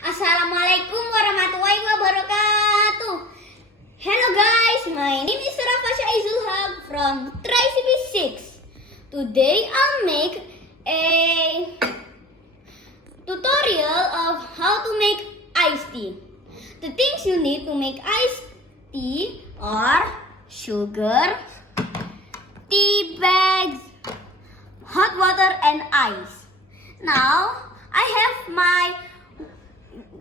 Assalamualaikum warahmatullahi wabarakatuh. Hello guys, my name is Rafasya izzulhaq from ICP 6. Today I'll make a tutorial of how to make iced tea. The things you need to make iced tea are sugar, tea bags, hot water and ice. Now I have my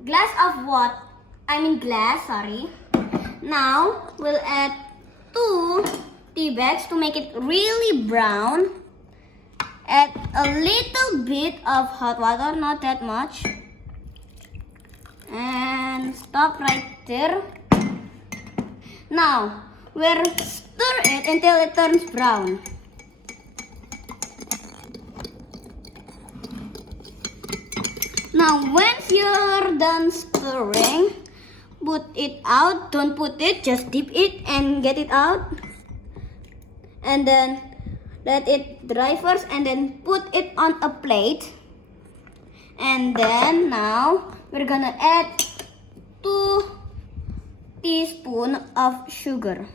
glass. Now we'll add 2 tea bags to make it really brown. Add a little bit of hot water, not that much. And stop right there. Now we'll stir it until it turns brown. Now once you're done stirring, put it out. Don't put it, just dip it and get it out. And then let it dry first and then put it on a plate. And then now we're gonna add 2 teaspoons of sugar.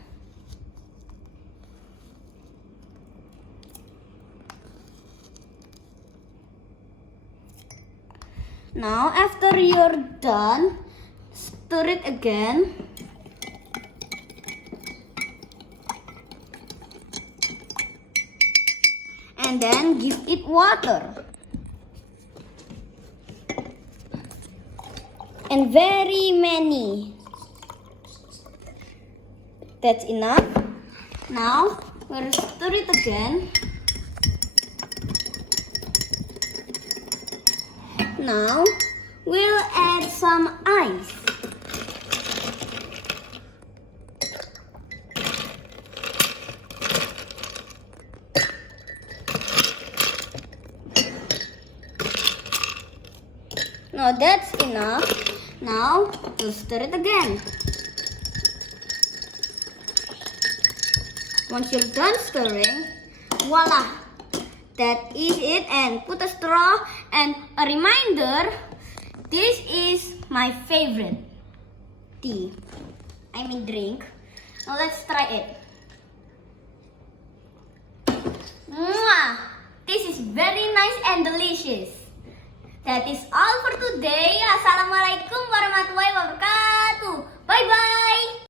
Now after you're done, stir it again. And then give it water. And very many. That's enough. Now we'll stir it again. Now we'll add some ice. Now that's enough. Now we'll stir it again. Once you're done stirring, voila! That is it, and put a straw. And a reminder, this is my favorite tea. Drink. Now let's try it. Mwah! This is very nice and delicious. That is all for today. Assalamualaikum warahmatullahi wabarakatuh. Bye bye.